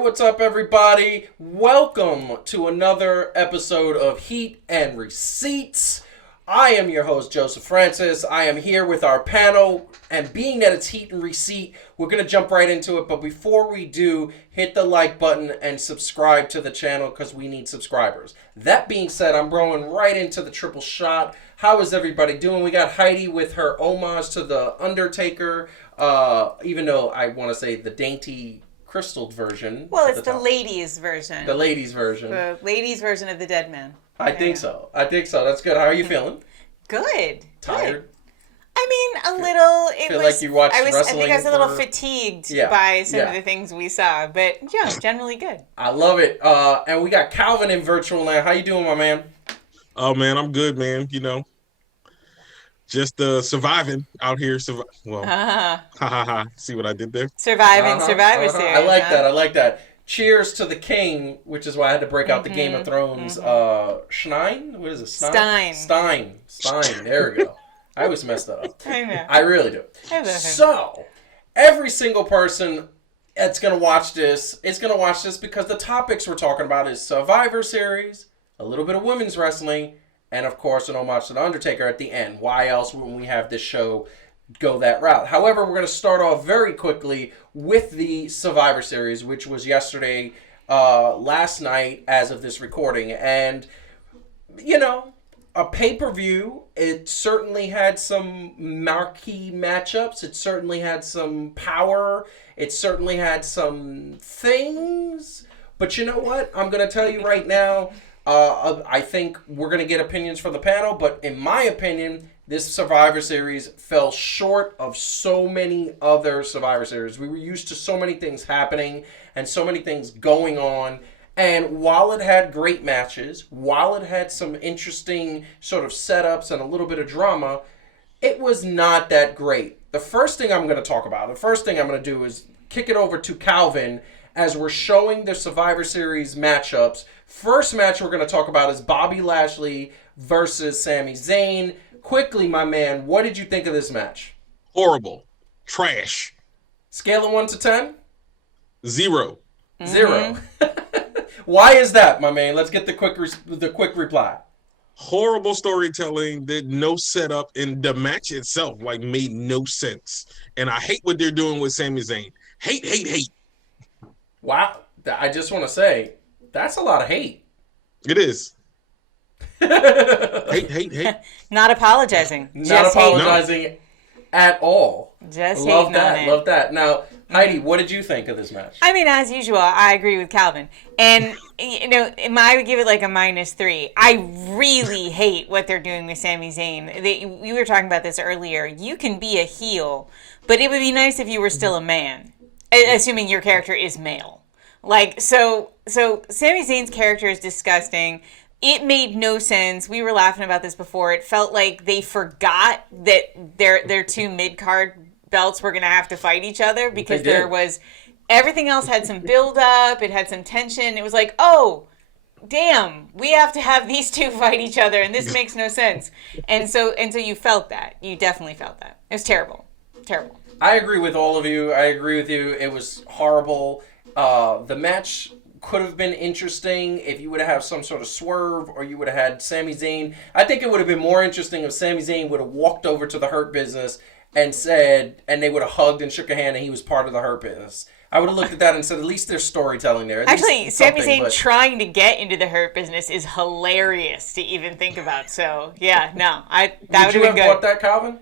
What's up, everybody? Welcome to another episode of Heat and Receipts. I am your host, Joseph Francis. I am here with our panel, and being that it's Heat and Receipt, we're going to jump right into it. But before we do, hit the like button and subscribe to the channel because we need subscribers. That being said, I'm going right into the triple shot. How is everybody doing? We got Heidi with her homage to the Undertaker, even though I want to say the dainty crystalled version. Well, it's the ladies' version. The ladies' version. The ladies' version of the dead man. I think so. That's good. How are you feeling? Good. Tired? Good. I mean, a little. Like you watched wrestling. I think I was a little fatigued by some of the things we saw, but yeah, generally good. I love it. And we got Calvin in virtual land. How you doing, my man? Oh man, I'm good, man. You know, just surviving out here. See what I did there? Surviving Survivor Series. I like that. Cheers to the king, which is why I had to break out the Game of Thrones. Stein? What is it? Stein. There we go. I always mess that up. I know. I really do. So, every single person that's going to watch this is going to watch this because the topics we're talking about is Survivor Series, a little bit of women's wrestling, and of course an homage to The Undertaker at the end. Why else wouldn't we have this show go that route? However, we're going to start off very quickly with the Survivor Series, which was yesterday, last night as of this recording. And, you know, a pay-per-view, it certainly had some marquee matchups. It certainly had some power. It certainly had some things. But you know what? I'm going to tell you right now, I think we're going to get opinions from the panel, but in my opinion, this Survivor Series fell short of so many other Survivor Series. We were used to so many things happening and so many things going on. And while it had great matches, while it had some interesting sort of setups and a little bit of drama, it was not that great. The first thing I'm going to do is kick it over to Calvin as we're showing the Survivor Series matchups. First match we're going to talk about is Bobby Lashley versus Sami Zayn. Quickly, my man, what did you think of this match? Horrible. Trash. Scale of 1 to 10? 0. 0. Why is that, my man? Let's get the quick reply. Horrible storytelling. Did no setup, and the match itself made no sense. And I hate what they're doing with Sami Zayn. Hate. Wow. I just want to say, that's a lot of hate. It is. hate. Not apologizing. Not apologizing at all. Just love hating that. on it. Love that. Now, Heidi, what did you think of this match? I mean, as usual, I agree with Calvin. And, you know, I would give it like a -3. I really hate what they're doing with Sami Zayn. We were talking about this earlier. You can be a heel, but it would be nice if you were still a man, assuming your character is male. So Sami Zayn's character is disgusting. It made no sense. We were laughing about this before. It felt like they forgot that their two mid-card belts were going to have to fight each other because there was... Everything else had some build-up. It had some tension. It was like, oh, damn, we have to have these two fight each other, and this makes no sense. And so you felt that. You definitely felt that. It was terrible. Terrible. I agree with all of you. I agree with you. It was horrible. The match could have been interesting if you would have some sort of swerve or you would have had Sami Zayn. I think it would have been more interesting if Sami Zayn would have walked over to the Hurt Business and they would have hugged and shook a hand and he was part of the Hurt Business. I would have looked at that and said, at least there's storytelling there. Actually, Sami Zayn trying to get into the Hurt Business is hilarious to even think about. So, yeah, no. That would have been good. Would you have bought that, Calvin?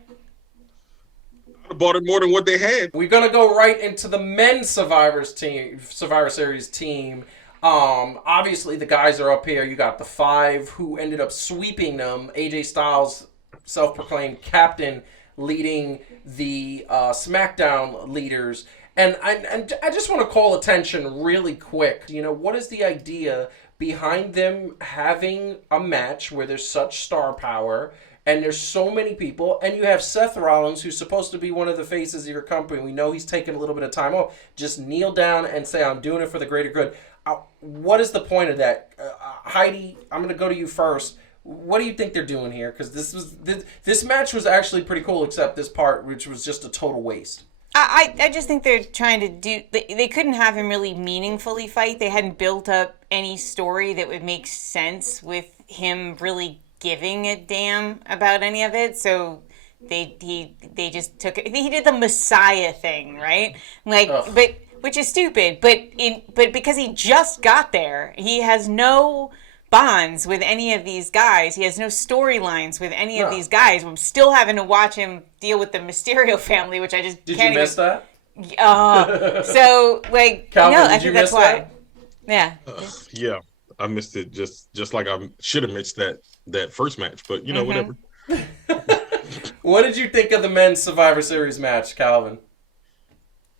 I bought it more than what they had. We're going to go right into the men's Survivor Series team. Obviously, the guys are up here. You got the 5 who ended up sweeping them. AJ Styles, self-proclaimed captain, leading the SmackDown leaders. And I just want to call attention really quick. You know, what is the idea behind them having a match where there's such star power and there's so many people, and you have Seth Rollins, who's supposed to be one of the faces of your company. We know he's taking a little bit of time off. Just kneel down and say, I'm doing it for the greater good. What is the point of that? Heidi, I'm going to go to you first. What do you think they're doing here? Because this match was actually pretty cool, except this part, which was just a total waste. I just think they're trying to do. They couldn't have him really meaningfully fight. They hadn't built up any story that would make sense with him really giving a damn about any of it. So they just took it. He did the Messiah thing, right? Like, Ugh. but which is stupid. But because he just got there, he has no bonds with any of these guys. He has no storylines with any of these guys. I'm still having to watch him deal with the Mysterio family, which I just Did can't you miss even... that? So, like, Calvin, no, did I you think that's miss why. that? Yeah. Yeah, I missed it just like I should have missed that first match, but whatever. What did you think of the men's Survivor Series match, Calvin?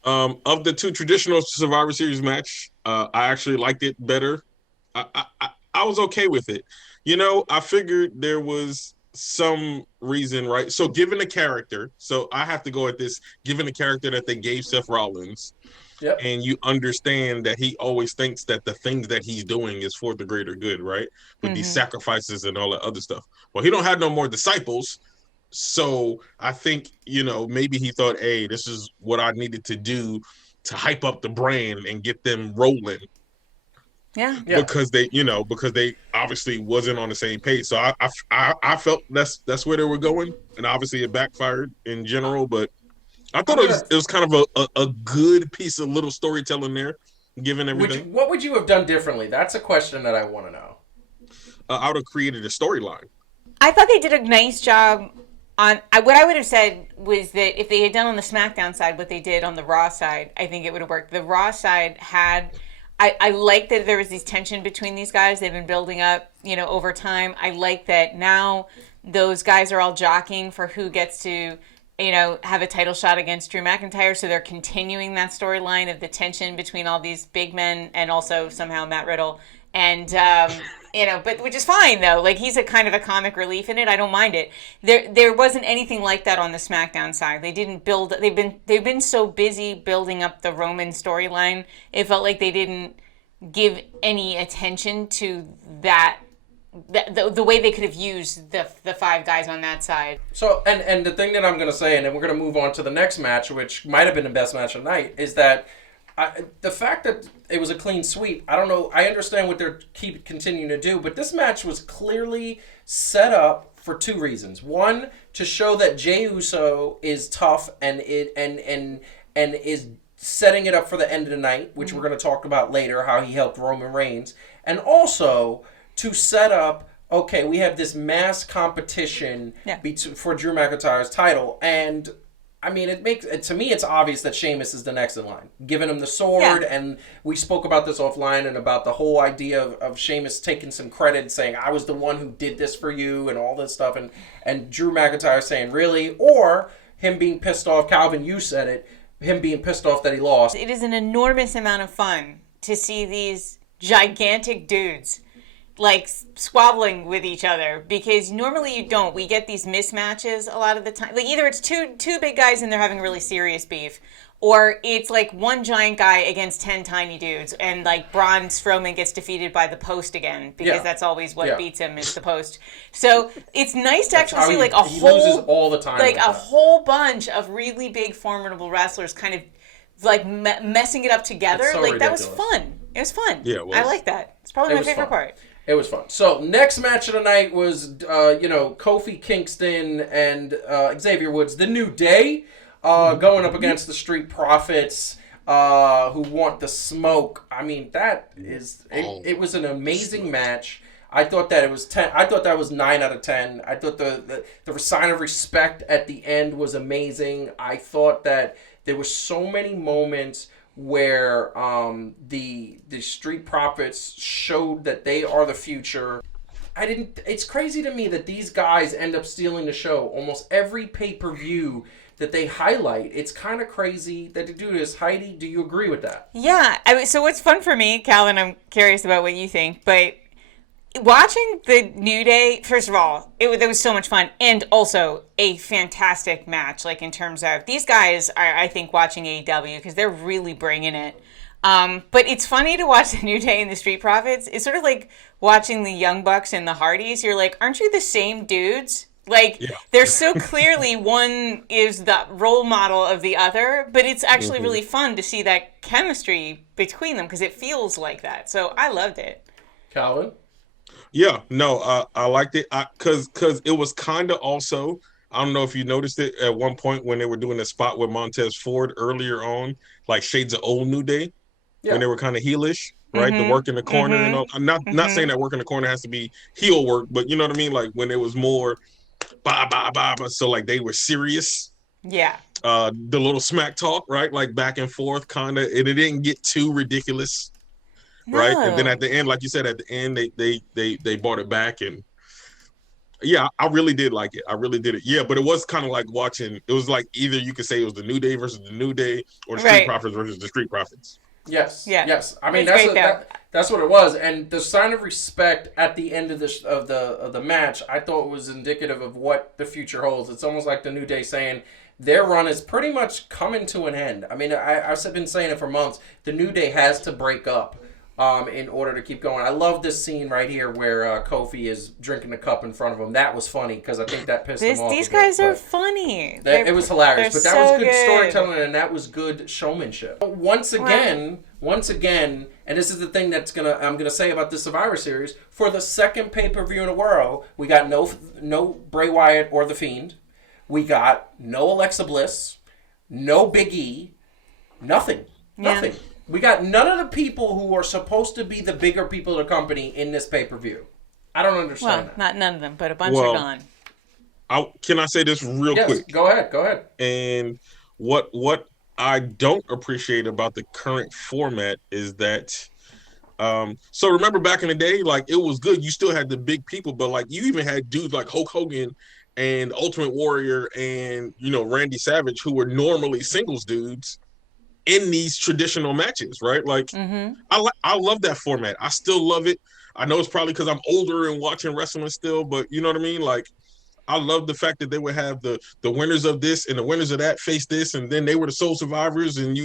Of the two traditional Survivor Series match, I actually liked it better. I was okay with it. I figured there was some reason, right? So given the character, so I have to go at this, given the character that they gave Seth Rollins, Yep. and you understand that he always thinks that the things that he's doing is for the greater good, right? With these sacrifices and all that other stuff. Well, he don't have no more disciples. So I think, maybe he thought, hey, this is what I needed to do to hype up the brand and get them rolling. Yeah. Because they obviously wasn't on the same page. So I felt that's where they were going, and obviously it backfired in general. But I thought it was kind of a good piece of little storytelling there, given everything. What would you have done differently? That's a question that I want to know. I would have created a storyline. I thought they did a nice job on... What I would have said was that if they had done on the SmackDown side what they did on the Raw side, I think it would have worked. The Raw side had... I like that there was this tension between these guys. They've been building up, over time. I like that now those guys are all jockeying for who gets to, have a title shot against Drew McIntyre. So they're continuing that storyline of the tension between all these big men and also somehow Matt Riddle. And, but which is fine though. Like he's a kind of a comic relief in it. I don't mind it. There wasn't anything like that on the SmackDown side. They didn't build. They've been so busy building up the Roman storyline. It felt like they didn't give any attention to that. The way they could have used the five guys on that side. So, and the thing that I'm going to say, and then we're going to move on to the next match, which might have been the best match of the night, is that the fact that it was a clean sweep, I don't know, I understand what they're continuing to do, but this match was clearly set up for two reasons. One, to show that Jey Uso is tough and is setting it up for the end of the night, which we're going to talk about later, how he helped Roman Reigns, and also to set up, okay, we have this mass competition for Drew McIntyre's title, and I mean, to me, it's obvious that Sheamus is the next in line. Giving him the sword, and we spoke about this offline and about the whole idea of Sheamus taking some credit, saying, I was the one who did this for you, and all this stuff, and Drew McIntyre saying, really? Or him being pissed off, Calvin, you said it, him being pissed off that he lost. It is an enormous amount of fun to see these gigantic dudes like squabbling with each other, because normally you don't. We get these mismatches a lot of the time. Like either it's two big guys and they're having really serious beef, or it's like one giant guy against 10 tiny dudes, and like Braun Strowman gets defeated by the post again, because that's always what beats him is the post. So it's nice to actually see like he loses all the time, like a whole bunch of really big formidable wrestlers kind of like messing it up together. So like ridiculous. That was fun. It was fun. Yeah, it was. I like that. It's probably my favorite part. It was fun. So, next match of the night was, Kofi Kingston and Xavier Woods, The New Day, going up against the Street Profits, who want the smoke. I mean, it was an amazing match. I thought that it was 10. I thought that was 9 out of 10. I thought the sign of respect at the end was amazing. I thought that there were so many moments where the Street Profits showed that they are the future. It's crazy to me that these guys end up stealing the show almost every pay-per-view that they highlight. It's kind of crazy that they do this. Heidi, do you agree with that? Yeah. So what's fun for me, Calvin, I'm curious about what you think, but watching the New Day, first of all, it was so much fun, and also a fantastic match. Like in terms of these guys, I think watching AEW because they're really bringing it. But it's funny to watch the New Day and the Street Profits. It's sort of like watching the Young Bucks and the Hardys. You're like, aren't you the same dudes? Like, they're so clearly one is the role model of the other, but it's actually really fun to see that chemistry between them because it feels like that. So I loved it. Calvin? Yeah, no, I liked it because it was kind of also. I don't know if you noticed it at one point when they were doing the spot with Montez Ford earlier on, like shades of old New Day, when they were kind of heelish, right? The work in the corner and all. I'm not saying that work in the corner has to be heel work, but you know what I mean. Like when it was more ba ba ba ba, so like they were serious. Yeah. The little smack talk, right? Like back and forth, kind of, and it didn't get too ridiculous. No. Right, and then at the end, like you said, at the end they brought it back, and yeah, I really did like it. I really did it. Yeah, but it was kind of like watching. It was like either you could say it was the New Day versus the New Day, or the Street Profits versus the Street Profits. Yes. Yeah. Yes. I mean that's what it was, and the sign of respect at the end of the match, I thought was indicative of what the future holds. It's almost like the New Day saying their run is pretty much coming to an end. I mean, I've been saying it for months. The New Day has to break up. In order to keep going. I love this scene right here where Kofi is drinking the cup in front of him. That was funny because I think that pissed him off. These guys are funny. It was hilarious, but that was good storytelling and that was good showmanship. Once again, and this is the thing I'm gonna say about the Survivor Series, for the second pay-per-view in a row, we got no Bray Wyatt or The Fiend. We got no Alexa Bliss, no Big E, nothing. We got none of the people who are supposed to be the bigger people of the company in this pay-per-view. I don't understand that. Not none of them, but a bunch are gone. Can I say this real quick? Go ahead. And what I don't appreciate about the current format is that so remember back in the day, like it was good. You still had the big people, but like you even had dudes like Hulk Hogan and Ultimate Warrior and Randy Savage, who were normally singles dudes in these traditional matches, right? Like, I love that format. I still love it. I know it's probably because I'm older and watching wrestling still, but you know what I mean? Like, I love the fact that they would have the winners of this and the winners of that face this, and then they were the sole survivors, and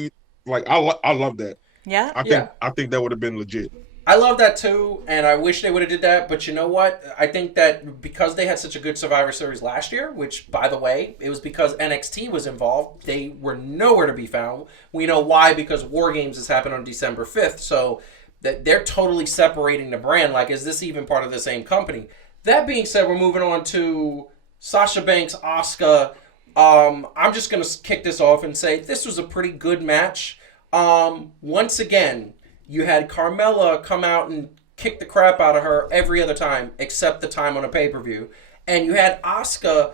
I love that. Yeah. I think that would have been legit. I love that too, and I wish they would have did that. But you know what? I think that because they had such a good Survivor Series last year, which, by the way, it was because NXT was involved. They were nowhere to be found. We know why, because War Games has happened on December 5th. So that they're totally separating the brand. Like, is this even part of the same company? That being said, we're moving on to Sasha Banks, Asuka. I'm just going to kick this off and say this was a pretty good match. Once again, you had Carmella come out and kick the crap out of her every other time except the time on a pay-per-view. And you had Asuka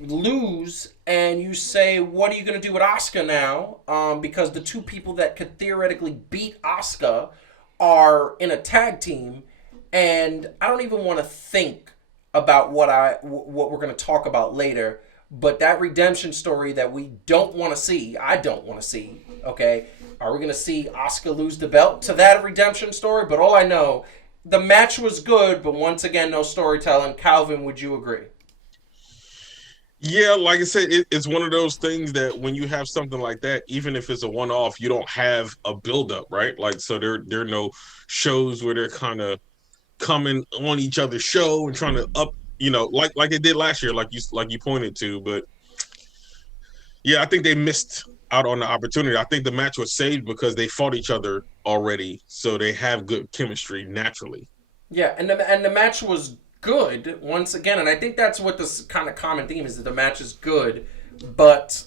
lose, and you say, what are you going to do with Asuka now? Because the two people that could theoretically beat Asuka are in a tag team. And I don't even want to think about what we're going to talk about later. But that redemption story that we don't want to see, I don't want to see, okay? Are we going to see Asuka lose the belt to that redemption story? But all I know, the match was good, but once again, no storytelling. Calvin, would you agree? Yeah, like I said, it's one of those things that when you have something like that, even if it's a one-off, you don't have a build-up, right? Like, so there are no shows where they're kind of coming on each other's show and trying to up, like they did last year, like you pointed to. But yeah, I think they missed out on the opportunity. I think the match was saved because they fought each other already, so they have good chemistry naturally. Yeah, and the match was good once again, and I think that's what this kind of common theme is, that the match is good, but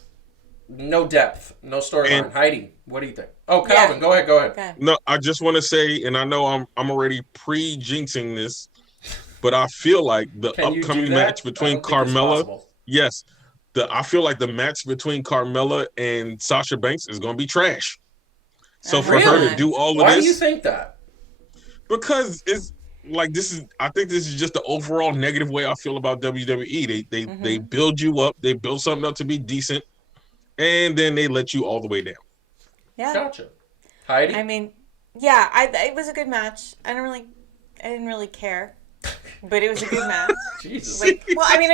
no depth, no storyline. Heidi, what do you think? Oh, Calvin, go ahead. Okay. No, I just want to say, and I know I'm already pre-jinxing this, but I feel like the upcoming match between Carmella, yes, I feel like the match between Carmella and Sasha Banks is going to be trash. So for her to do all of this, why do you think that? Because it's like I think this is just the overall negative way I feel about WWE. They build you up, they build something up to be decent, and then they let you all the way down. Yeah, gotcha. Heidi, I mean, yeah, it was a good match. I didn't really care. But it was a good match. Jesus. I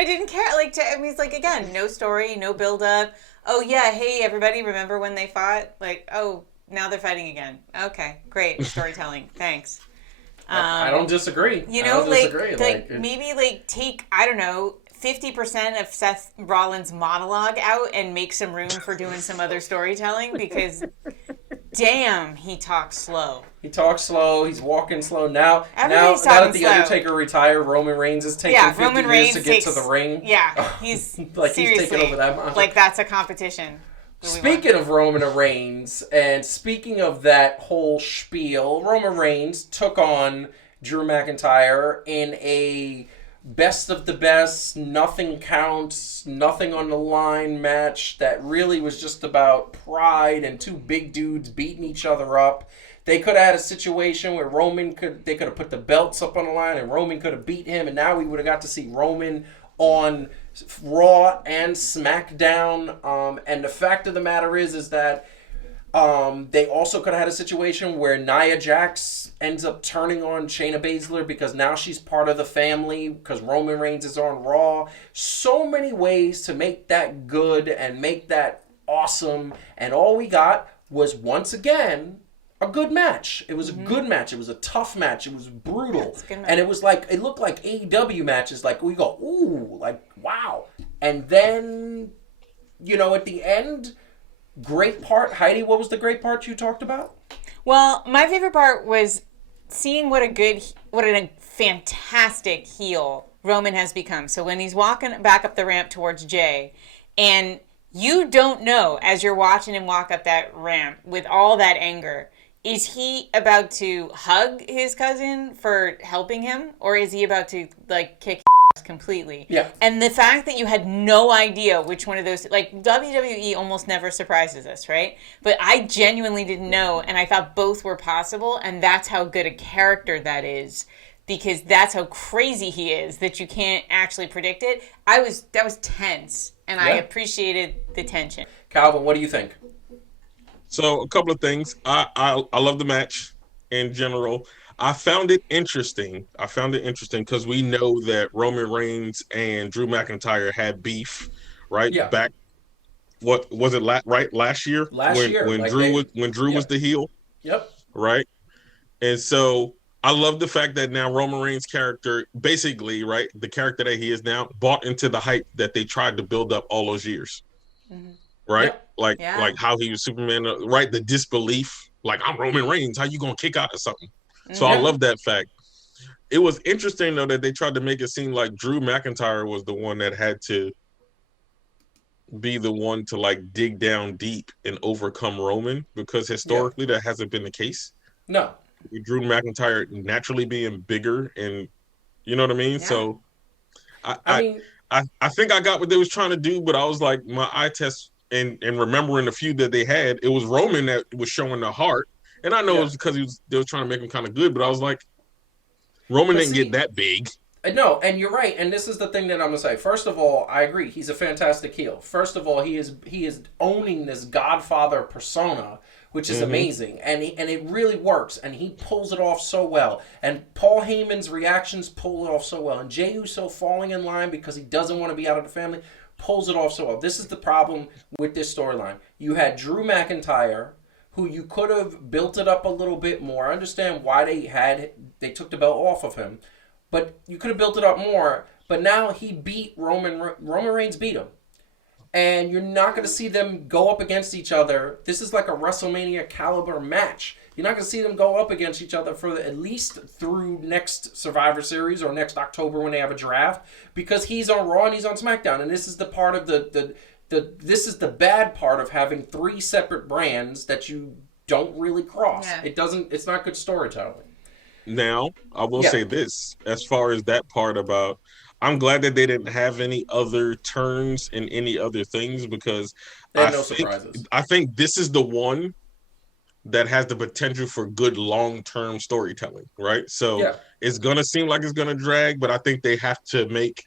didn't care. It's like, again, no story, no build up. Oh yeah, hey everybody, remember when they fought? Like, oh, now they're fighting again. Okay, great storytelling. Thanks. I don't disagree. Maybe take, I don't know, 50% of Seth Rollins' monologue out and make some room for doing some other storytelling, because damn, he talks slow. He talks slow. He's walking slow. Now Everybody's that talking the slow. Undertaker retired, Roman Reigns is taking 50 Roman years Reigns to get to the ring. Yeah, he's like seriously, he's taking over that mantra. like that's a competition. Speaking of Roman Reigns, and speaking of that whole spiel, Roman Reigns took on Drew McIntyre in a best of the best, nothing counts, nothing on the line match that really was just about pride and two big dudes beating each other up. They could have had a situation where they could have put the belts up on the line and Roman could have beat him, and now we would have got to see Roman on Raw and SmackDown. And the fact of the matter is that they also could have had a situation where Nia Jax ends up turning on Shayna Baszler because now she's part of the family because Roman Reigns is on Raw. So many ways to make that good and make that awesome. And all we got was, once again, a good match. It was a good match. It was a tough match. It was brutal. And it was like, it looked like AEW matches. Like, we go, ooh, like, wow. And then, at the end, great part. Heidi, what was the great part you talked about? Well, my favorite part was seeing what a fantastic heel Roman has become. So when he's walking back up the ramp towards Jay, and you don't know as you're watching him walk up that ramp with all that anger, is he about to hug his cousin for helping him, or is he about to kick completely? Yeah. And the fact that you had no idea which one of those, WWE almost never surprises us, right? But I genuinely didn't know, and I thought both were possible, and that's how good a character that is, because that's how crazy he is that you can't actually predict it. That was tense, and I appreciated the tension. Calvin, what do you think? So a couple of things. I love the match in general. I found it interesting because we know that Roman Reigns and Drew McIntyre had beef, right? Yeah. Back, what was it? Last year. When Drew was the heel. Yep. Right. And so I love the fact that now Roman Reigns' character, basically, right, the character that he is now, bought into the hype that they tried to build up all those years. Mm-hmm. Right? Yep. Like how he was Superman, right? The disbelief, like, I'm Roman Reigns, how you gonna kick out of something? So I love that fact. It was interesting, though, that they tried to make it seem like Drew McIntyre was the one that had to be the one to dig down deep and overcome Roman, because historically that hasn't been the case. No. Drew McIntyre naturally being bigger, and you know what I mean? Yeah. So I think I got what they was trying to do, but I was like, my eye test and remembering the feud that they had, it was Roman that was showing the heart. And I know it was because they were trying to make him kind of good, but I was like, Roman didn't get that big. No, and you're right. And this is the thing that I'm going to say. First of all, I agree. He's a fantastic heel. First of all, he is owning this Godfather persona, which is amazing. And it really works. And he pulls it off so well. And Paul Heyman's reactions pull it off so well. And Jey Uso falling in line because he doesn't want to be out of the family pulls it off so well. This is the problem with this storyline. You had Drew McIntyre, who you could have built it up a little bit more. I understand why they took the belt off of him, but you could have built it up more. But now he beat Roman Reigns beat him. And you're not going to see them go up against each other. This is like a WrestleMania caliber match. You're not going to see them go up against each other for at least through next Survivor Series or next October when they have a draft, because he's on Raw and he's on SmackDown. And this is the part of this is the bad part of having three separate brands that you don't really cross. Yeah. It's not good storytelling. Now, I will say this, as far as that part about, I'm glad that they didn't have any other turns and any other things, because surprises. I think this is the one that has the potential for good long-term storytelling, right? So it's going to seem like it's going to drag, but I think they have to make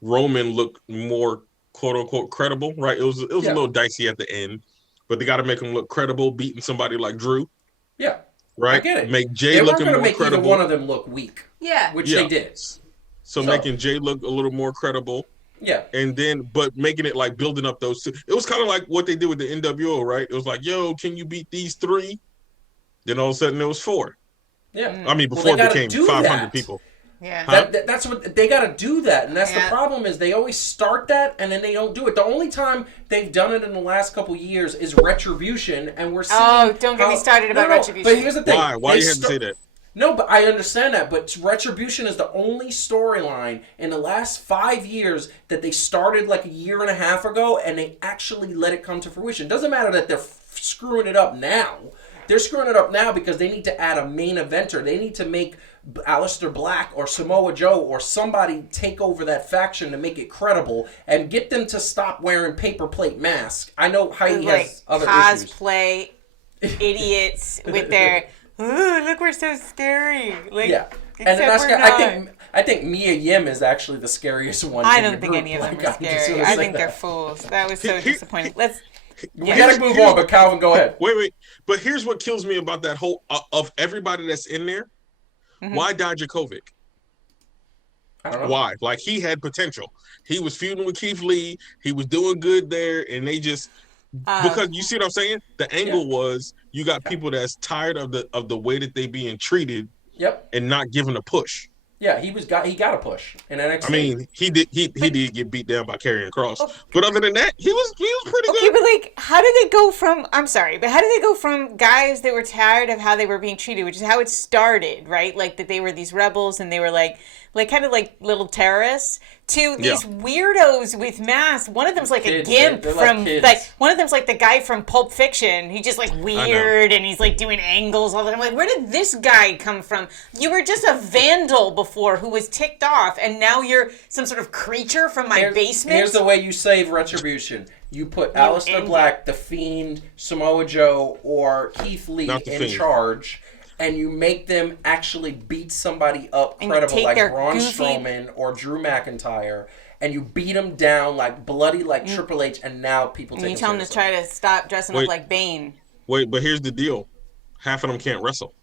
Roman look more quote-unquote credible, right? It was a little dicey at the end, but they got to make him look credible, beating somebody like Drew. Yeah. Right? I get it. Make Jey looking more credible. They weren't going to make either one of them look weak. Yeah. Which they did. So making Jey look a little more credible. Yeah. And then, but making it like building up those two. It was kind of like what they did with the NWO, right? It was like, yo, can you beat these three? Then all of a sudden it was four. Yeah. I mean, before it became 500 people. Yeah. That's what they got to do that, and that's the problem is they always start that and then they don't do it. The only time they've done it in the last couple years is Retribution, and we're seeing. Oh, don't get me started about Retribution. But here's the thing: why you have to say that? No, but I understand that. But Retribution is the only storyline in the last 5 years that they started like a year and a half ago, and they actually let it come to fruition. Doesn't matter that they're screwing it up now. They're screwing it up now because they need to add a main eventer. They need to make Aleister Black or Samoa Joe or somebody take over that faction to make it credible and get them to stop wearing paper plate masks. I know Heidi has other cosplay idiots with their, ooh, look, we're so scary. Like, yeah. And that's, I think Mia Yim is actually the scariest one. I don't think any of them are scary. I think they're fools. That was so disappointing. We gotta move on, but Calvin, go ahead. Wait. But here's what kills me about that whole of everybody that's in there. Mm-hmm. Why Dijakovic? I don't know. Why? Like, he had potential. He was feuding with Keith Lee. He was doing good there, and they just because you see what I'm saying. The angle was you got people that's tired of the way that they being treated. Yep. And not given a push. Yeah, he got a push in NXT. I mean, he did get beat down by Karrion Kross, but other than that, he was pretty good. Okay, but like, how did they go from? I'm sorry, but how did they go from guys that were tired of how they were being treated, which is how it started, right? Like that they were these rebels and they were like kind of like little terrorists, to these weirdos with masks. One of them's like a gimp from like one of them's like the guy from Pulp Fiction. He's just like weird and he's like doing angles all the time. Like, where did this guy come from? You were just a vandal before who was ticked off, and now you're some sort of creature from my basement. Here's the way you save Retribution. You put Aleister Black, The Fiend, Samoa Joe, or Keith Lee in charge, and you make them actually beat somebody up credible like Braun Strowman or Drew McIntyre, and you beat them down like bloody like Triple H, and now people take them seriously. You tell them to try to stop dressing up like Bane. Wait, but here's the deal. Half of them can't wrestle.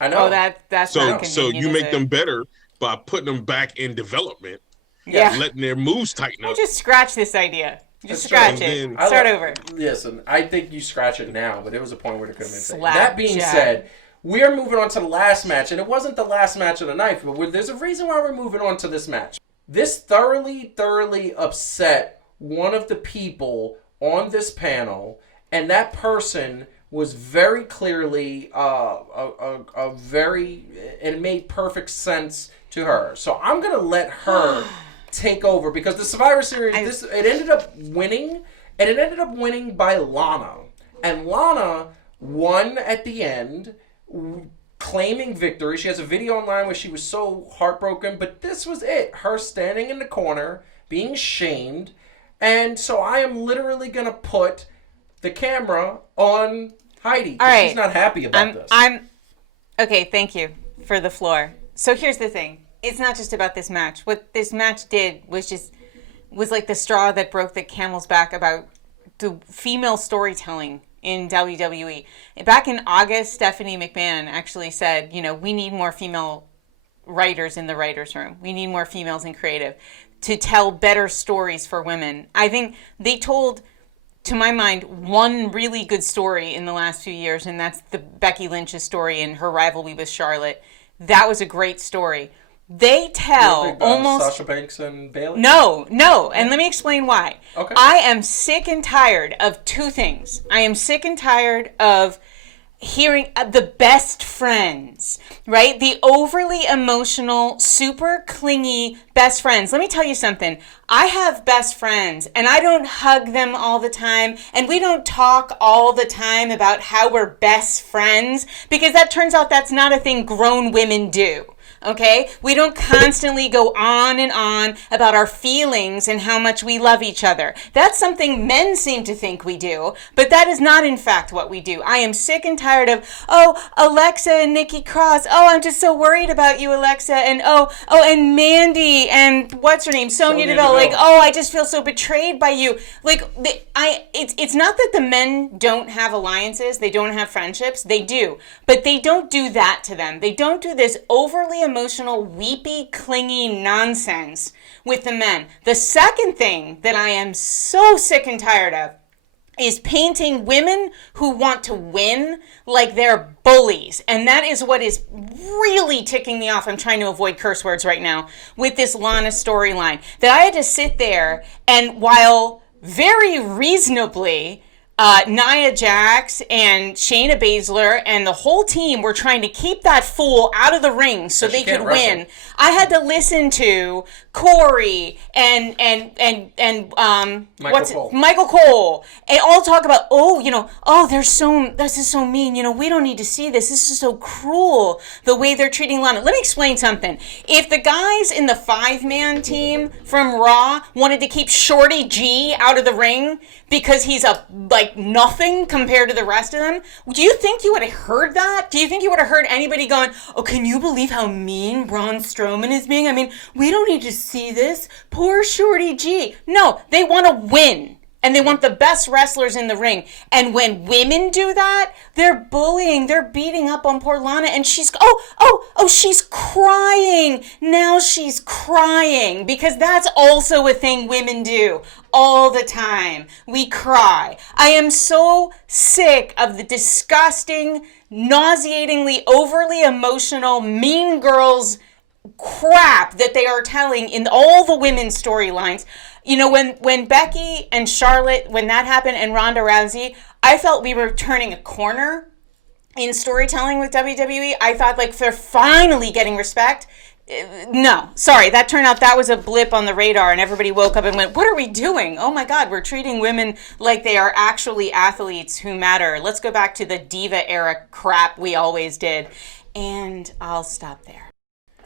I know. Oh, that's so you make them better by putting them back in development. Yeah. Letting their moves tighten up. Just scratch this idea. Just scratch it. Start over. Listen, I think you scratch it now, but there was a point where it could have been said. That being said, we are moving on to the last match, and it wasn't the last match of the night, but there's a reason why we're moving on to this match. This thoroughly upset one of the people on this panel, and that person was very clearly it made perfect sense to her. So I'm going to let her take over, because the Survivor Series, it ended up winning, and it ended up winning by Lana. And Lana won at the end, claiming victory. She has a video online where she was so heartbroken, but this was it. Her standing in the corner, being shamed. And so I am literally going to put the camera on Heidi, because she's not happy about this. Okay, thank you for the floor. So here's the thing. It's not just about this match. What this match did was like the straw that broke the camel's back about the female storytelling in WWE. Back in August, Stephanie McMahon actually said, we need more female writers in the writers' room. We need more females in creative to tell better stories for women. I think they told, to my mind, one really good story in the last few years, and that's the Becky Lynch's story and her rivalry with Charlotte. That was a great story. They tell almost Sasha Banks and Bayley? No, and let me explain why. Okay. I am sick and tired of two things. I am sick and tired of hearing the best friends, right? The overly emotional, super clingy best friends. Let me tell you something. I have best friends, and I don't hug them all the time, and we don't talk all the time about how we're best friends, because that turns out that's not a thing grown women do. Okay? We don't constantly go on and on about our feelings and how much we love each other. That's something men seem to think we do, but that is not in fact what we do. I am sick and tired of, Alexa and Nikki Cross. I'm just so worried about you, Alexa. And and Mandy and what's her name? Sonya Deville. Like, I just feel so betrayed by you. Like, it's not that the men don't have alliances, they don't have friendships. They do, but they don't do that to them. They don't do this overly emotional, weepy, clingy nonsense with the men. The second thing that I am so sick and tired of is painting women who want to win like they're bullies. And that is what is really ticking me off. I'm trying to avoid curse words right now with this Lana storyline. That I had to sit there and, while very reasonably, Nia Jax and Shayna Baszler and the whole team were trying to keep that fool out of the ring so they could win. I had to listen to Corey and Michael Cole, and all talk about, this is so mean. We don't need to see this. This is so cruel the way they're treating Lana. Let me explain something. If the guys in the 5-man team from Raw wanted to keep Shorty G out of the ring because he's nothing compared to the rest of them, do you think you would have heard that? Do you think you would have heard anybody going, oh, can you believe how mean Braun Strowman is being? I mean, we don't need to see this. Poor Shorty G. No, they want to win. And they want the best wrestlers in the ring. And when women do that, they're bullying, they're beating up on poor Lana. And she's, she's crying. Now she's crying. Because that's also a thing women do all the time. We cry. I am so sick of the disgusting, nauseatingly, overly emotional, mean girls crap that they are telling in all the women's storylines. When Becky and Charlotte, when that happened, and Ronda Rousey, I felt we were turning a corner in storytelling with WWE. I thought, they're finally getting respect. No, sorry, that was a blip on the radar, and everybody woke up and went, what are we doing? Oh my God, we're treating women like they are actually athletes who matter. Let's go back to the diva era crap we always did. And I'll stop there.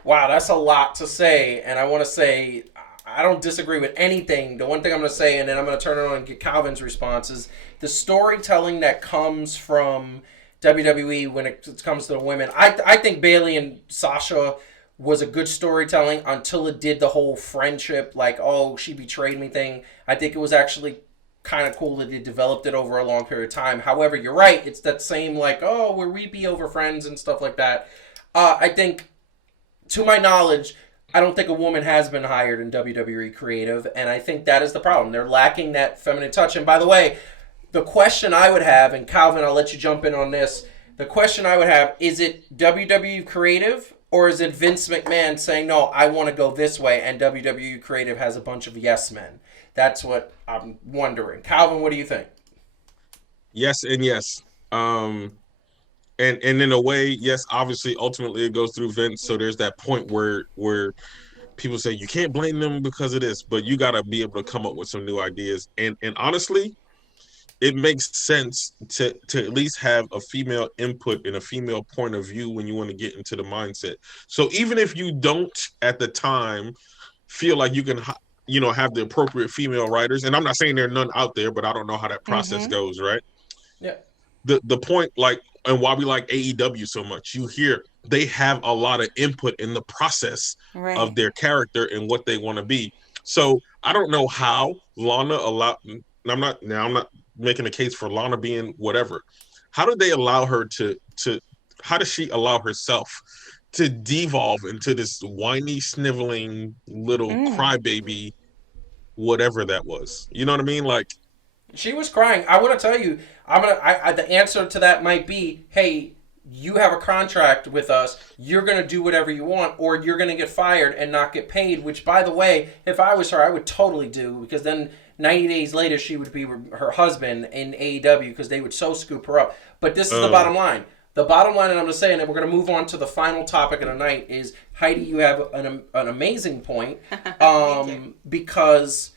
Wow, that's a lot to say, and I want to say I don't disagree with anything. The one thing I'm going to say, and then I'm going to turn it on and get Calvin's response, is the storytelling that comes from WWE when it comes to the women. I think Bayley and Sasha was a good storytelling until it did the whole friendship, she betrayed me thing. I think it was actually kind of cool that they developed it over a long period of time. However, you're right. It's that same, we're weepy over friends and stuff like that. I think, to my knowledge, I don't think a woman has been hired in WWE creative, and I think that is the problem. They're lacking that feminine touch. And by the way, the question I would have, and Calvin, I'll let you jump in on this. The question I would have, is it WWE creative, or is it Vince McMahon saying, no, I want to go this way, and WWE creative has a bunch of yes men? That's what I'm wondering. Calvin, what do you think? Yes and yes. And in a way, yes, obviously, ultimately it goes through Vince. So there's that point where people say you can't blame them because of this, but you got to be able to come up with some new ideas. And honestly, it makes sense to at least have a female input and a female point of view when you want to get into the mindset. So even if you don't at the time feel like you can, have the appropriate female writers, and I'm not saying there are none out there, but I don't know how that process goes, right? Yeah. The point, and why we like AEW so much, you hear they have a lot of input in the process of their character and what they want to be. So I don't know how Lana allowed. I'm not making a case for Lana being whatever. How did they allow her to? How does she allow herself to devolve into this whiny, sniveling little crybaby, whatever that was? You know what I mean? She was crying. I want to tell you, the answer to that might be, hey, you have a contract with us. You're going to do whatever you want, or you're going to get fired and not get paid, which, by the way, if I was her, I would totally do, because then 90 days later, she would be her husband in AEW, because they would so scoop her up. But this is the bottom line. The bottom line, and I'm going to say, and then we're going to move on to the final topic of the night, is, Heidi, you have an amazing point, because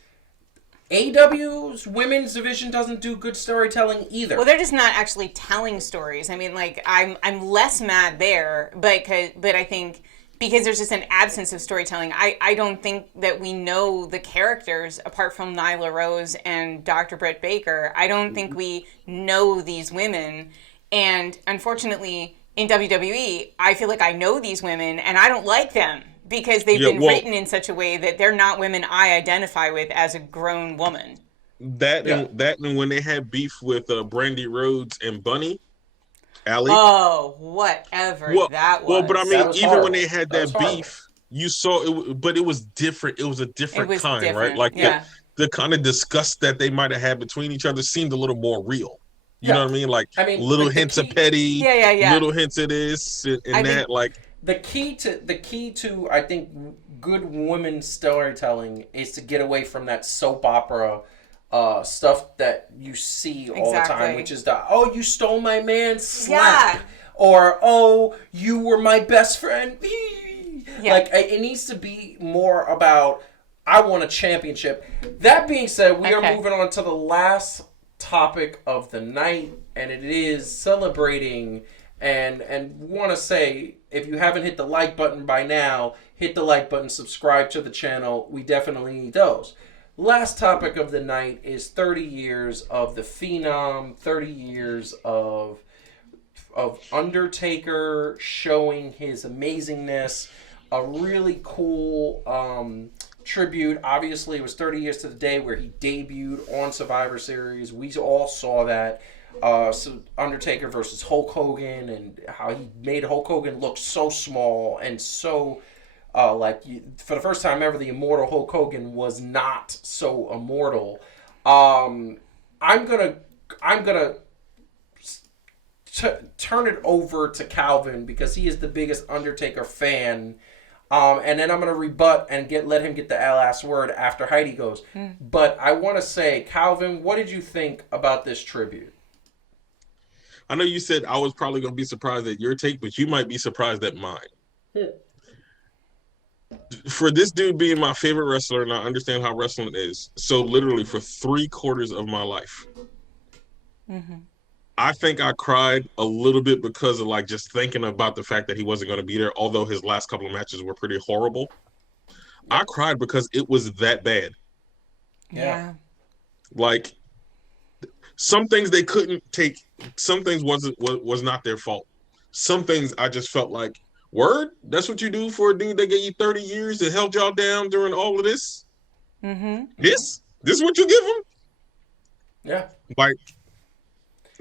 AEW's women's division doesn't do good storytelling either. Well, they're just not actually telling stories. I mean, I'm less mad there, but I think because there's just an absence of storytelling. I don't think that we know the characters apart from Nyla Rose and Dr. Britt Baker. I don't think we know these women, and unfortunately, in WWE, I feel like I know these women, and I don't like them. Because they've been written in such a way that they're not women I identify with as a grown woman. And when they had beef with Brandy Rhodes and Bunny, Allie. Oh, whatever that was. Well, but I mean, even horrible. when they had that beef, you saw it, but it was different. It was a different kind, different, right? the kind of disgust that they might have had between each other seemed a little more real. You know what I mean? Like, little like hints of petty, Yeah. little hints of this and that. Like, the key to I think good women's storytelling is to get away from that soap opera stuff that you see all the time, which is you stole my man, slap, or you were my best friend. Like, it needs to be more about, I want a championship. That being said, we are moving on to the last topic of the night, and it is celebrating and want to say, if you haven't hit the like button by now, hit the like button, subscribe to the channel. We definitely need those. Last topic of the night is 30 years of the Phenom, 30 years of Undertaker showing his amazingness. A really cool tribute. Obviously, it was 30 years to the day where he debuted on Survivor Series. We all saw that. So Undertaker versus Hulk Hogan, and how he made Hulk Hogan look so small and so for the first time ever, the immortal Hulk Hogan was not so immortal. I'm gonna turn it over to Calvin because he is the biggest Undertaker fan. And then I'm going to rebut and let him get the last word after Heidi goes. But I want to say, Calvin, what did you think about this tribute? I know you said I was probably going to be surprised at your take, but you might be surprised at mine. For this dude being my favorite wrestler, and I understand how wrestling is, so literally for 3/4 of my life, I think I cried a little bit because of like just thinking about the fact that he wasn't going to be there, although his last couple of matches were pretty horrible. I cried because it was that bad. Yeah. Like, some things they couldn't take, some things was not their fault. Some things I just felt like, word? That's what you do for a dude that gave you 30 years that held y'all down during all of this? This is what you give him? Yeah. Like,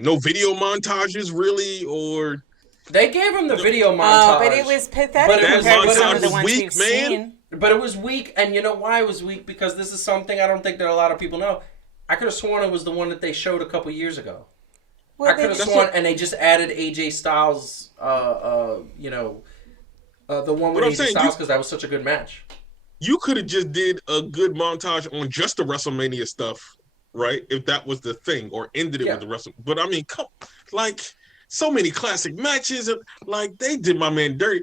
no video montages, really, or... They gave him the video montage. Oh, but it was pathetic compared to some of the ones we've seen. But it was weak, and you know why it was weak? Because this is something I don't think that a lot of people know. I could have sworn it was the one that they showed a couple years ago. Well, I could have sworn, and they just added AJ Styles, the one with AJ Styles, because that was such a good match. You could have just did a good montage on just the WrestleMania stuff, right? If that was the thing, or ended it with the wrestle. But I mean, so many classic matches, like they did my man dirty.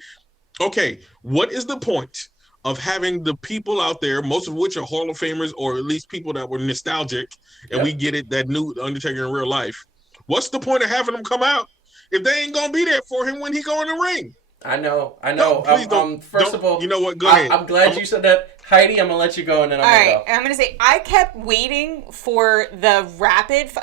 Okay, what is the point of having the people out there, most of which are Hall of Famers, or at least people that were nostalgic, and we get it, that knew Undertaker in real life? What's the point of having them come out if they ain't gonna be there for him when he go in the ring? I know. No, please don't. First of all, you know what? Go ahead. I'm glad you said that. Heidi, I'm going to let you go, and then I'm going to go. And I'm going to say, I kept waiting for the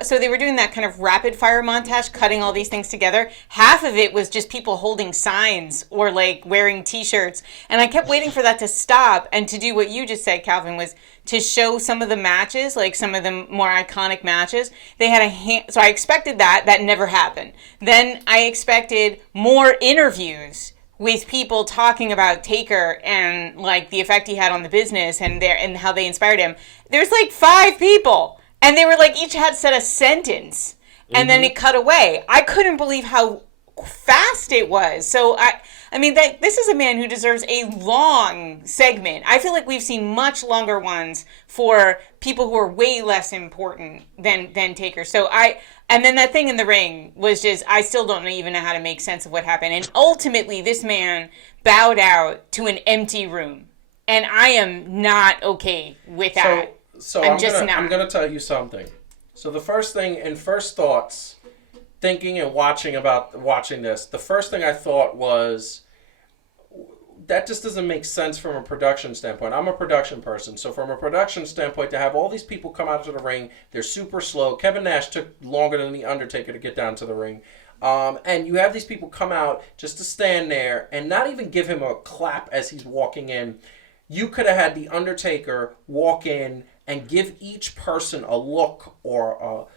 so they were doing that kind of rapid fire montage, cutting all these things together. Half of it was just people holding signs or like wearing t-shirts. And I kept waiting for that to stop and to do what you just said, Calvin, was to show some of the matches, like some of the more iconic matches. They had so I expected that. That never happened. Then I expected more interviews with people talking about Taker and like the effect he had on the business and how they inspired him. There's like 5 people, and they were like each had said a sentence, and then it cut away. I couldn't believe how fast it was. So I mean that this is a man who deserves a long segment. I feel like we've seen much longer ones for people who are way less important than Taker. So and then that thing in the ring was just, I still don't even know how to make sense of what happened. And ultimately, this man bowed out to an empty room. And I am not okay with that. So I'm going to tell you something. So the first thing, in first thoughts, thinking and watching this, the first thing I thought was, that just doesn't make sense from a production standpoint. I'm a production person. So from a production standpoint, to have all these people come out to the ring, they're super slow. Kevin Nash took longer than The Undertaker to get down to the ring. And you have these people come out just to stand there and not even give him a clap as he's walking in. You could have had The Undertaker walk in and give each person a look or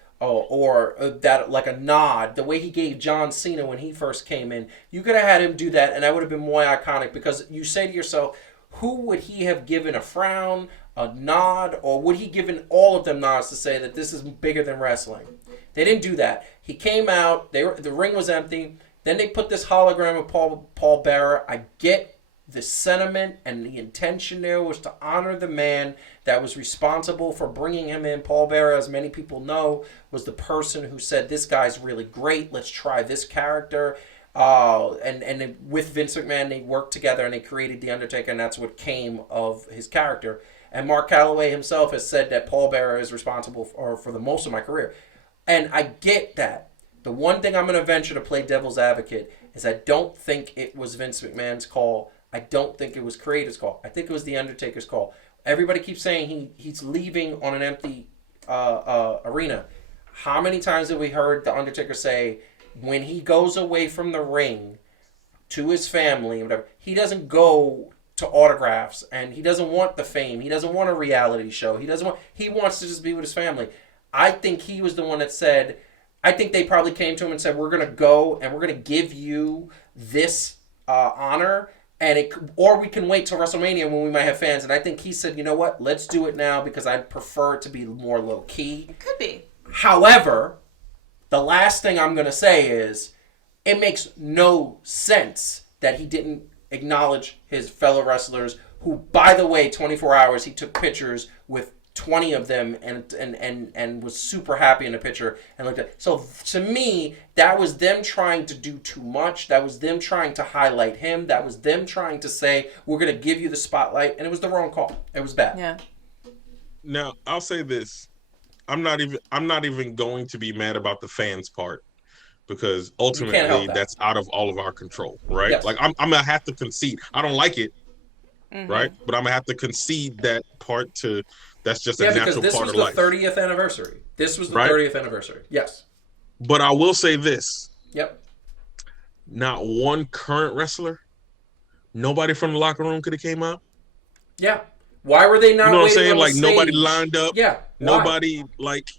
that, like a nod, the way he gave John Cena when he first came in. You could have had him do that, and that would have been more iconic, because you say to yourself, who would he have given a frown, a nod, or would he given all of them nods to say that this is bigger than wrestling? They didn't do that. He came out. The ring was empty. Then they put this hologram of Paul Bearer. I get the sentiment and the intention there was to honor the man that was responsible for bringing him in. Paul Bearer, as many people know, was the person who said, this guy's really great. Let's try this character. And with Vince McMahon, they worked together and they created The Undertaker, and that's what came of his character. And Mark Calloway himself has said that Paul Bearer is responsible for the most of my career. And I get that. The one thing I'm going to venture to play devil's advocate is I don't think it was Vince McMahon's call. I don't think it was creator's call. I think it was The Undertaker's call. Everybody keeps saying he's leaving on an empty arena. How many times have we heard The Undertaker say, when he goes away from the ring to his family, whatever, he doesn't go to autographs, and he doesn't want the fame. He doesn't want a reality show. He wants to just be with his family. I think he was the one that said, I think they probably came to him and said, we're going to go and we're going to give you this honor, or we can wait till WrestleMania when we might have fans. And I think he said, you know what, let's do it now because I prefer it to be more low key. It could be. However, the last thing I'm going to say is it makes no sense that he didn't acknowledge his fellow wrestlers who, by the way, 24 hours he took pictures with 20 of them and was super happy in the picture and looked at. So to me, that was them trying to do too much. That was them trying to highlight him. That was them trying to say, we're going to give you the spotlight. And it was the wrong call. It was bad. Yeah. Now, I'll say this. I'm not even going to be mad about the fans part because ultimately that's out of all of our control, right? Yes. Like I'm gonna have to concede. I don't like it, right? But I'm gonna have to concede that part to that's just a natural part of life. This was the 30th anniversary. This was the 30th anniversary. Yes. But I will say this. Yep. Not one current wrestler, nobody from the locker room could have came out. Yeah. Why were they not? You know what I'm waiting saying? on Like the nobody stage? lined up. Yeah. Nobody like.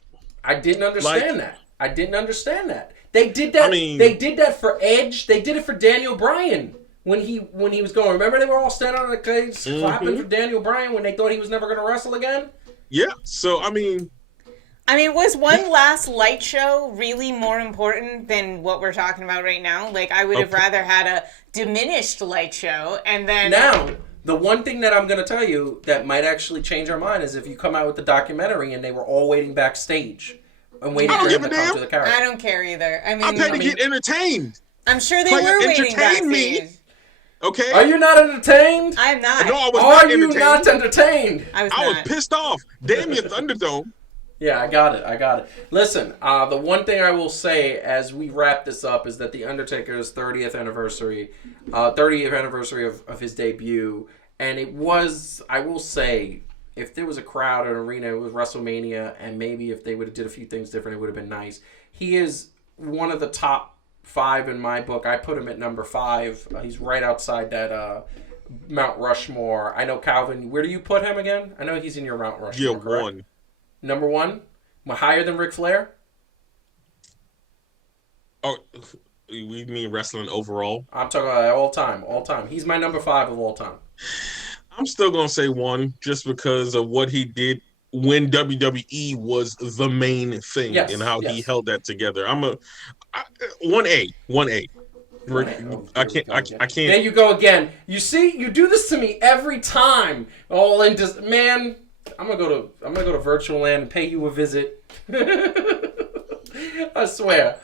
I didn't understand that. I didn't understand that. They did that. They did that for Edge. They did it for Daniel Bryan when he was going. Remember, they were all standing on the cage clapping for Daniel Bryan when they thought he was never going to wrestle again. Yeah. So I mean, was one last light show really more important than what we're talking about right now? Like, I would have rather had a diminished light show and then now. The one thing that I'm going to tell you that might actually change our mind is if you come out with the documentary and they were all waiting backstage and waiting for him to come to the character. I don't care either. I'm paid to get entertained. I'm sure they were waiting backstage. Okay. Are you not entertained? I'm not. No, I was not entertained. Are you not entertained? I was pissed off. Damn you, Thunderdome. Yeah, I got it. Listen, the one thing I will say as we wrap this up is that The Undertaker's 30th anniversary of his debut, and it was, I will say, if there was a crowd or an arena, it was WrestleMania, and maybe if they would have did a few things different, it would have been nice. He is one of the top 5 in my book. I put him at number 5. He's right outside that Mount Rushmore. I know, Calvin, where do you put him again? I know he's in your Mount Rushmore, Yeah, correct? 1. Number 1? Higher than Ric Flair? Oh, we mean wrestling overall? I'm talking about all time. He's my number 5 of all time. I'm still going to say 1 just because of what he did when WWE was the main thing and how he held that together. 1A. I can't. There you go again. You see, you do this to me every time. Man, I'm gonna go to Virtual Land and pay you a visit. I swear.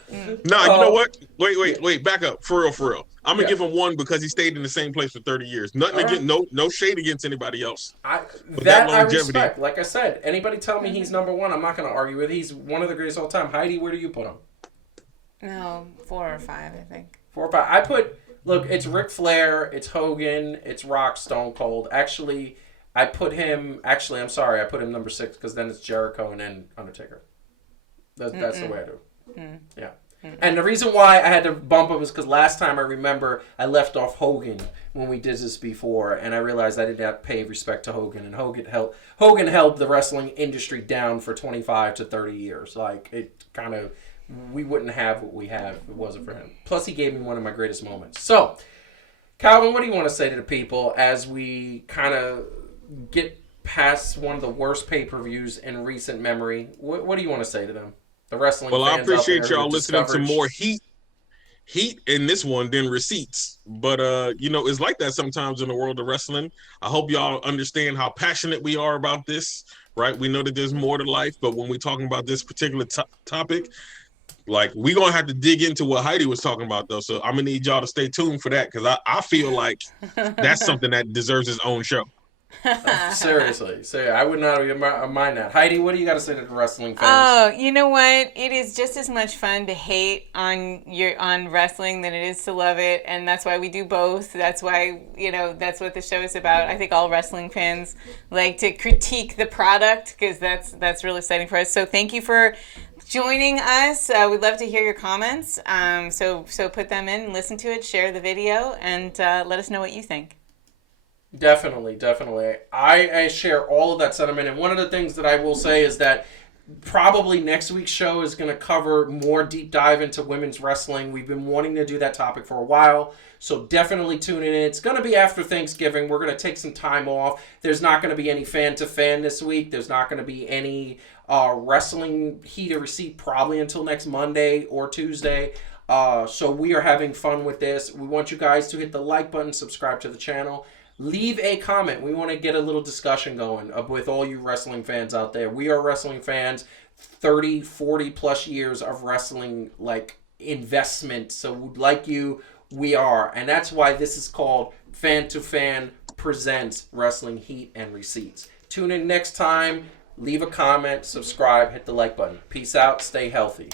Nah, you know what? Wait, back up. For real. I'm gonna give him 1 because he stayed in the same place for 30 years. Nothing against, no shade against anybody else. I respect. Like I said, anybody tell me he's number 1, I'm not gonna argue with. He's one of the greatest of all time. Heidi, where do you put him? No, 4 or 5, I think. 4 or 5. Look, it's Ric Flair, it's Hogan, it's Rock, Stone Cold. Actually, I put him number 6 because then it's Jericho and then Undertaker. That's the way I do it. Yeah. And the reason why I had to bump him is because last time I remember I left off Hogan when we did this before, and I realized I did not pay respect to Hogan, and Hogan held the wrestling industry down for 25 to 30 years. Like, it kind of, we wouldn't have what we have if it wasn't for him. Plus, he gave me one of my greatest moments. So, Calvin, what do you want to say to the people as we kind of get past one of the worst pay-per-views in recent memory. What do you want to say to them? The wrestling Well, I fans out there appreciate who y'all listening to discovered... more heat in this one than receipts. But it's like that sometimes in the world of wrestling. I hope y'all understand how passionate we are about this, right? We know that there's more to life, but when we're talking about this particular topic, like, we're gonna have to dig into what Heidi was talking about, though. So I'm gonna need y'all to stay tuned for that, because I feel like that's something that deserves its own show. Seriously, I would not mind that. Heidi, what do you got to say to the wrestling fans? Oh, you know what? It is just as much fun to hate on wrestling than it is to love it, and that's why we do both. That's why that's what the show is about. I think all wrestling fans like to critique the product, because that's really exciting for us. So thank you for joining us. We'd love to hear your comments. So put them in, listen to it, share the video, and let us know what you think. Definitely. I share all of that sentiment. And one of the things that I will say is that probably next week's show is going to cover more deep dive into women's wrestling. We've been wanting to do that topic for a while. So definitely tune in. It's going to be after Thanksgiving. We're going to take some time off. There's not going to be any fan-to-fan this week. There's not going to be any wrestling heat or receipt probably until next Monday or Tuesday. So we are having fun with this. We want you guys to hit the like button, subscribe to the channel. Leave a comment. We want to get a little discussion going with all you wrestling fans out there. We are wrestling fans, 30, 40 plus years of wrestling investment. So like you, we are. And that's why this is called Fan to Fan Presents Wrestling Heat and Receipts. Tune in next time. Leave a comment, subscribe, hit the like button. Peace out. Stay healthy.